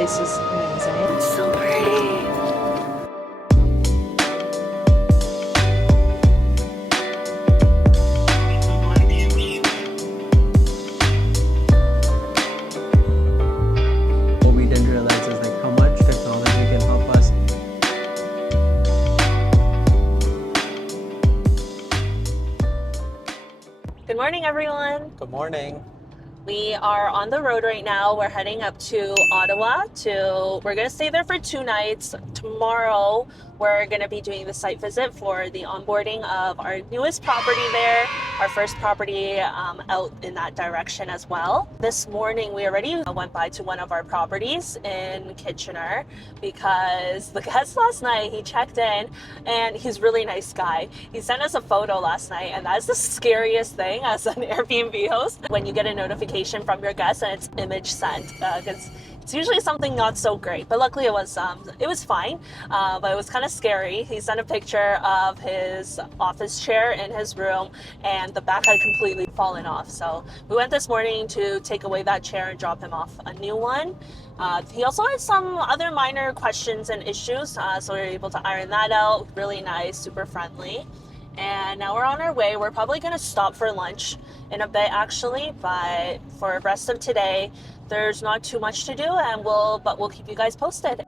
place is amazing. It's so pretty. What we didn't realize is like how much technology can help us. Good morning, everyone. Good morning. We are on the road right now. We're heading up to Ottawa. We're going to stay there for 2 nights. Tomorrow, we're going to be doing the site visit for the onboarding of our newest property there, our first property out in that direction as well. This morning, we already went by to one of our properties in Kitchener because the guest last night, he checked in and he's a really nice guy. He sent us a photo last night, and that's the scariest thing as an Airbnb host when you get a notification from your guest and it's image sent, because it's usually something not so great, but luckily it was fine, but it was kind of scary. He sent a picture of his office chair in his room and the back had completely fallen off. So we went this morning to take away that chair and drop him off a new one. He also had some other minor questions and issues, so we were able to iron that out. Really nice, super friendly. And now we're on our way. We're probably going to stop for lunch in a bit, actually, but for the rest of today, there's not too much to do, and we'll keep you guys posted.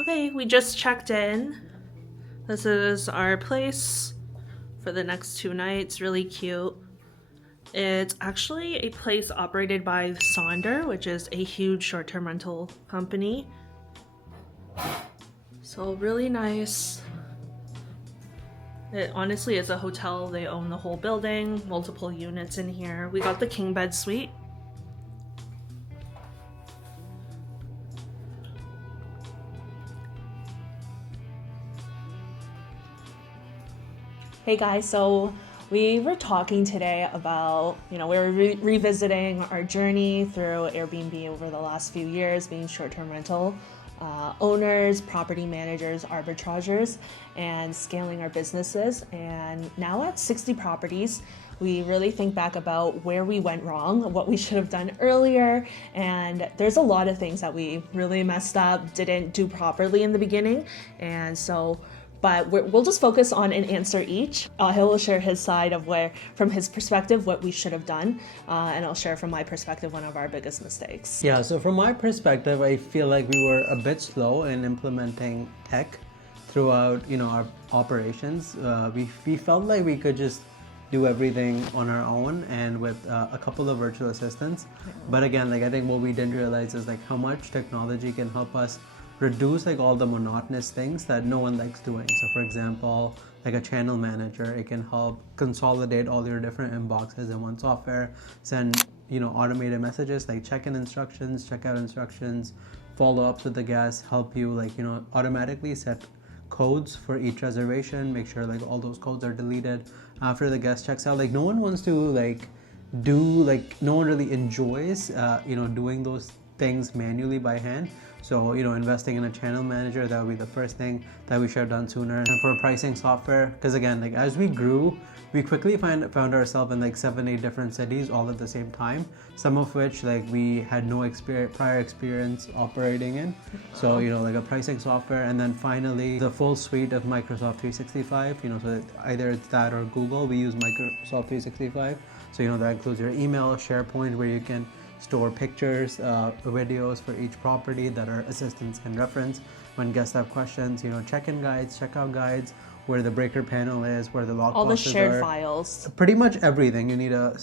Okay, we just checked in. This is our place for the next 2 nights. Really cute. It's actually a place operated by Sonder, which is a huge short-term rental company. So really nice. It honestly is a hotel. They own the whole building, multiple units in here. We got the king bed suite. Hey guys, so we were talking today about, we were revisiting our journey through Airbnb over the last few years, being short-term rental owners, property managers, arbitrageurs, and scaling our businesses. And now at 60 properties, we really think back about where we went wrong, what we should have done earlier, and there's a lot of things that we really messed up, didn't do properly in the beginning, and so but we'll just focus on an answer each. He will share his side of from his perspective, what we should have done, and I'll share from my perspective one of our biggest mistakes. Yeah, so from my perspective, I feel like we were a bit slow in implementing tech throughout, our operations. We felt like we could just do everything on our own and with a couple of virtual assistants. But again, I think what we didn't realize is how much technology can help us reduce all the monotonous things that no one likes doing. So for example, a channel manager, it can help consolidate all your different inboxes in one software, send automated messages like check-in instructions, check-out instructions, follow-ups with the guests, help you automatically set codes for each reservation, make sure all those codes are deleted after the guest checks out. No one wants to no one really enjoys doing those things manually by hand. So, investing in a channel manager, that would be the first thing that we should have done sooner. And for pricing software, because again, as we grew, we quickly found ourselves in 7-8 different cities all at the same time, some of which we had no prior experience operating in. So, a pricing software, and then finally the full suite of Microsoft 365, so either it's that or Google. We use Microsoft 365. So, that includes your email, SharePoint, where you can store pictures, videos for each property that our assistants can reference when guests have questions, check-in guides, check-out guides, where the breaker panel is, where the lock All the boxes shared are. files. Pretty much everything. You need a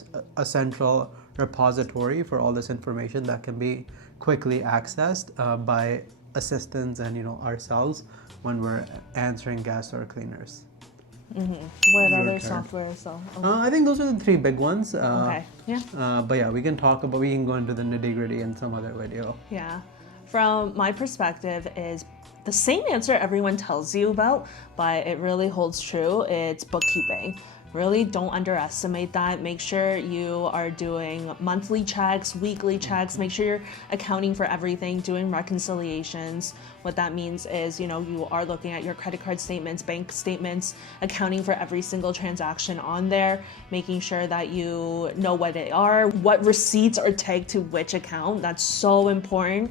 central repository for all this information that can be quickly accessed by assistants and ourselves when we're answering guests or cleaners. What Your other turn. software? So I think those are the three big ones. okay, yeah. But yeah, we can go into the nitty-gritty in some other video. Yeah. From my perspective is the same answer everyone tells you about, but it really holds true. It's bookkeeping. Really don't underestimate that. Make sure you are doing monthly checks, weekly checks. Make sure you're accounting for everything, doing reconciliations. What that means is, you are looking at your credit card statements, bank statements, accounting for every single transaction on there, making sure that you know what they are, what receipts are tagged to which account. That's so important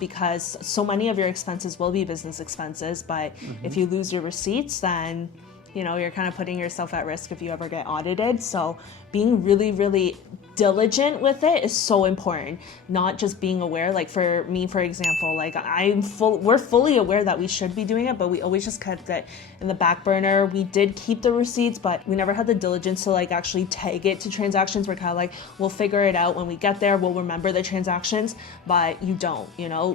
because so many of your expenses will be business expenses, but if you lose your receipts, then you're kind of putting yourself at risk if you ever get audited. So being really, really diligent with it is so important. Not just being aware. Like for me, for example, like we're fully aware that we should be doing it, but we always just kept it in the back burner. We did keep the receipts, but we never had the diligence to like actually tag it to transactions. We're kind of like, we'll figure it out when we get there. We'll remember the transactions, but you don't,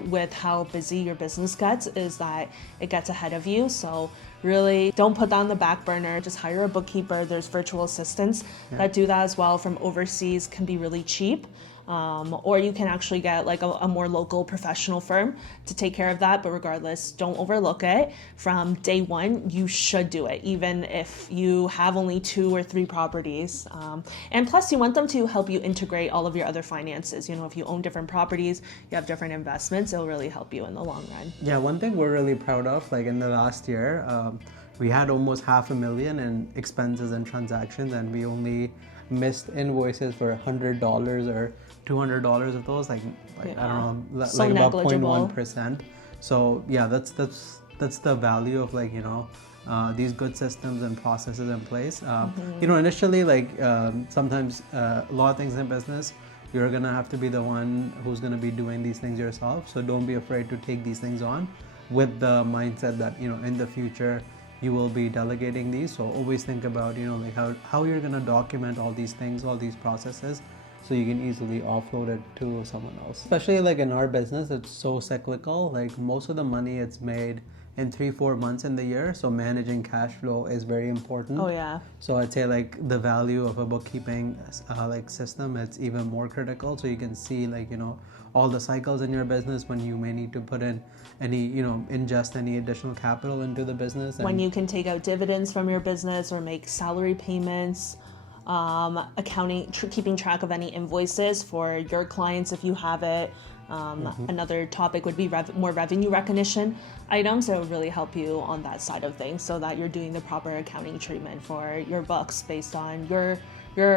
with how busy your business gets, is that it gets ahead of you. So really don't put that on the back burner. Just hire a bookkeeper. There's virtual assistants that do that as well from overseas, can be really cheap. Or you can actually get like a more local professional firm to take care of that. But regardless, don't overlook it. From day one, you should do it, even if you have only 2 or 3 properties. And plus, you want them to help you integrate all of your other finances. If you own different properties, you have different investments, it'll really help you in the long run. Yeah, one thing we're really proud of, like in the last year, we had almost $500,000 in expenses and transactions, and we only missed invoices for $100 or $200 of those, like I don't know, So like about negligible. 0.1%. So yeah, that's the value of like these good systems and processes in place. Initially, like sometimes a lot of things in business, you're gonna have to be the one who's gonna be doing these things yourself. So don't be afraid to take these things on with the mindset that in the future you will be delegating these. So always think about like how you're gonna document all these things, all these processes, so you can easily offload it to someone else. Especially like in our business, it's so cyclical. Like most of the money it's made in 3-4 months in the year. So managing cash flow is very important. Oh yeah. So I'd say like the value of a bookkeeping like system, it's even more critical. So you can see like all the cycles in your business, when you may need to put in any ingest any additional capital into the business, and When you can take out dividends from your business or make salary payments, accounting, keeping track of any invoices for your clients if you have it. Another topic would be more revenue recognition items that would really help you on that side of things, so that you're doing the proper accounting treatment for your books based on your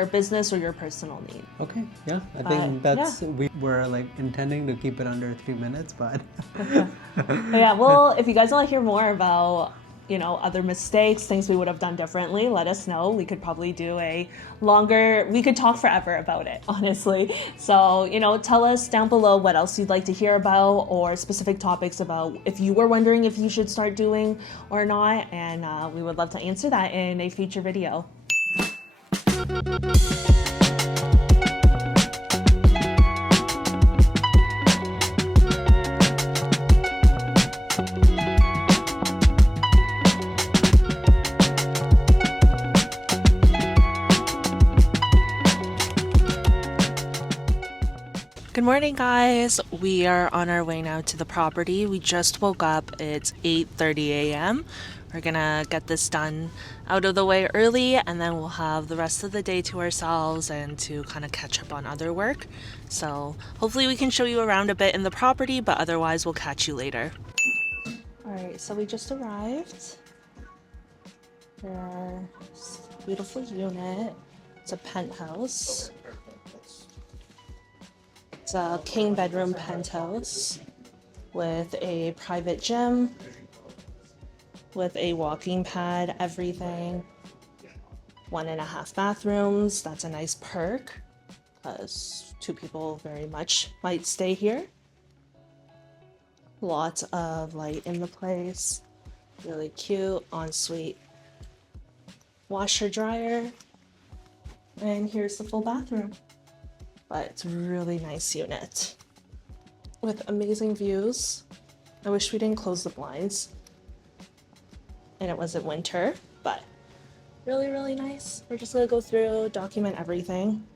business or your personal need. Okay, yeah, I think that's we were like intending to keep it under 3 minutes, but Yeah, well, if you guys want to hear more about other mistakes, things we would have done differently, let us know. We could probably do we could talk forever about it, honestly. So, tell us down below what else you'd like to hear about, or specific topics about if you were wondering if you should start doing or not. And we would love to answer that in a future video. Good morning, guys. We are on our way now to the property. We just woke up. It's 8:30 a.m. We're gonna get this done out of the way early, and then we'll have the rest of the day to ourselves and to kind of catch up on other work. So hopefully we can show you around a bit in the property, but otherwise we'll catch you later. All right, so we just arrived. Our beautiful unit. It's a penthouse. It's a king bedroom penthouse with a private gym, with a walking pad, everything. 1.5 bathrooms. That's a nice perk, because 2 people very much might stay here. Lots of light in the place. Really cute ensuite washer dryer, and here's the full bathroom. But it's a really nice unit with amazing views. I wish we didn't close the blinds and it wasn't winter, but really, really nice. We're just gonna go through, document everything.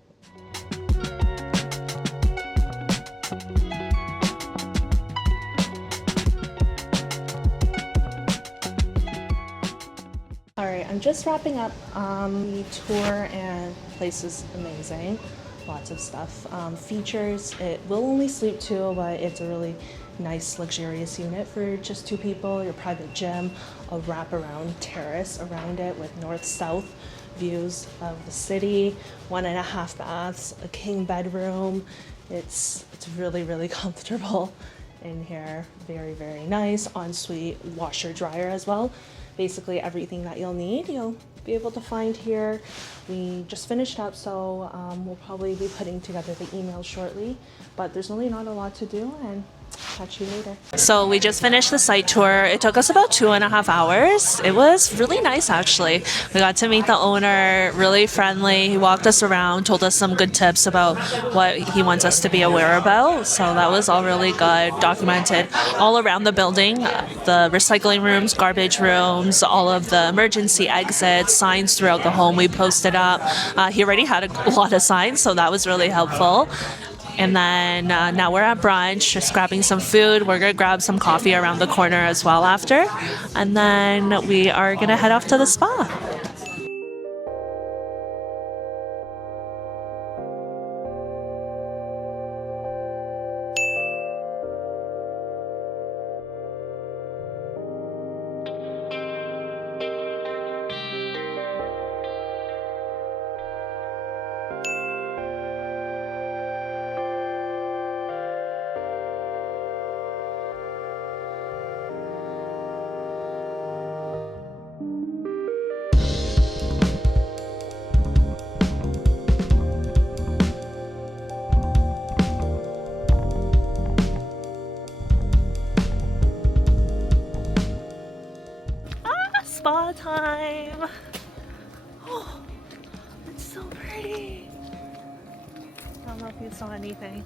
All right, I'm just wrapping up the tour, and the place is amazing. Lots of stuff. Features, it will only sleep two, but it's a really nice, luxurious unit for just two people. Your private gym, a wraparound terrace around it with north-south views of the city, 1.5 baths, a king bedroom. It's really, really comfortable in here. Very, very nice. Ensuite washer dryer as well. Basically everything that you'll need, you'll be able to find here. We just finished up, so we'll probably be putting together the email shortly, but there's really not a lot to do, and catch you later. So we just finished the site tour. It took us about 2.5 hours. It was really nice, actually. We got to meet the owner, really friendly. He walked us around, told us some good tips about what he wants us to be aware about. So that was all really good, documented all around the building, the recycling rooms, garbage rooms, all of the emergency exits, signs throughout the home we posted up. He already had a lot of signs, so that was really helpful. And then now we're at brunch, just grabbing some food. We're going to grab some coffee around the corner as well after. And then we are going to head off to the spa. Spa time. Oh, it's so pretty. I don't know if you saw anything.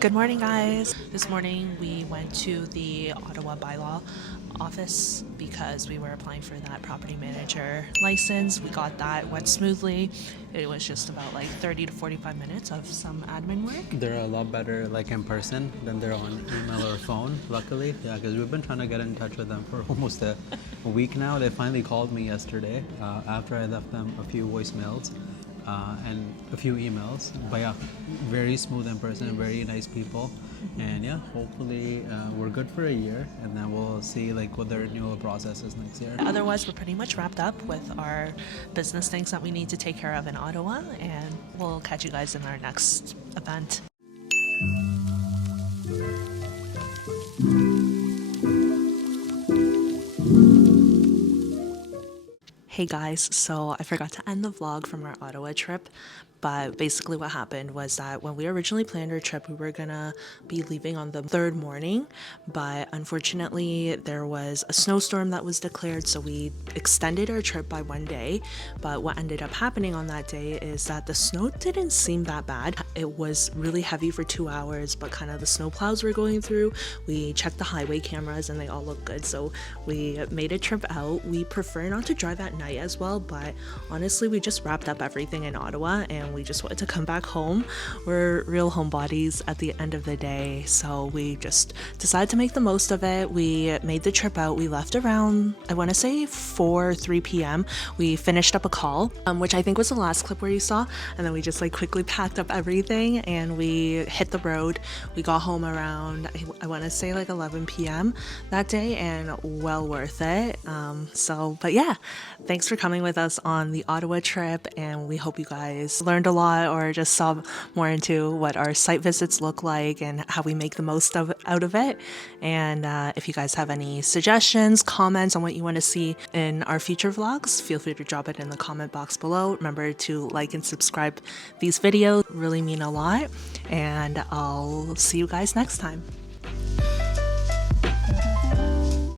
Good morning, guys. This morning we went to the Ottawa bylaw office because we were applying for that property manager license. We got that, went smoothly. It was just about like 30 to 45 minutes of some admin work. They're a lot better like in person than they're on email or phone, luckily. Yeah, because we've been trying to get in touch with them for almost a week now. They finally called me yesterday after I left them a few voicemails. And a few emails, but yeah, very smooth in person, very nice people, and yeah, hopefully we're good for a year, and then we'll see like what the renewal process is next year. Otherwise, we're pretty much wrapped up with our business things that we need to take care of in Ottawa, and we'll catch you guys in our next event. Hey guys, so I forgot to end the vlog from our Ottawa trip, But basically what happened was that when we originally planned our trip, we were gonna be leaving on the third morning, but unfortunately there was a snowstorm that was declared, so we extended our trip by 1 day. But what ended up happening on that day is that the snow didn't seem that bad. It was really heavy for 2 hours, but kind of the snow plows were going through. We checked the highway cameras and they all looked good, so we made a trip out. We prefer not to drive at night as well, but honestly we just wrapped up everything in Ottawa and we just wanted to come back home. We're real homebodies at the end of the day, so we just decided to make the most of it. We made the trip out. We left around, I want to say 3 p.m. We finished up a call, which I think was the last clip where you saw, and then we just like quickly packed up everything and we hit the road. We got home around, I want to say like 11 p.m. that day, and well worth it. But yeah, thanks for coming with us on the Ottawa trip, and we hope you guys learned a lot or just saw more into what our site visits look like and how we make the most out of it. And if you guys have any suggestions, comments on what you want to see in our future vlogs, feel free to drop it in the comment box below. Remember to like and subscribe these videos, really mean a lot, and I'll see you guys next time.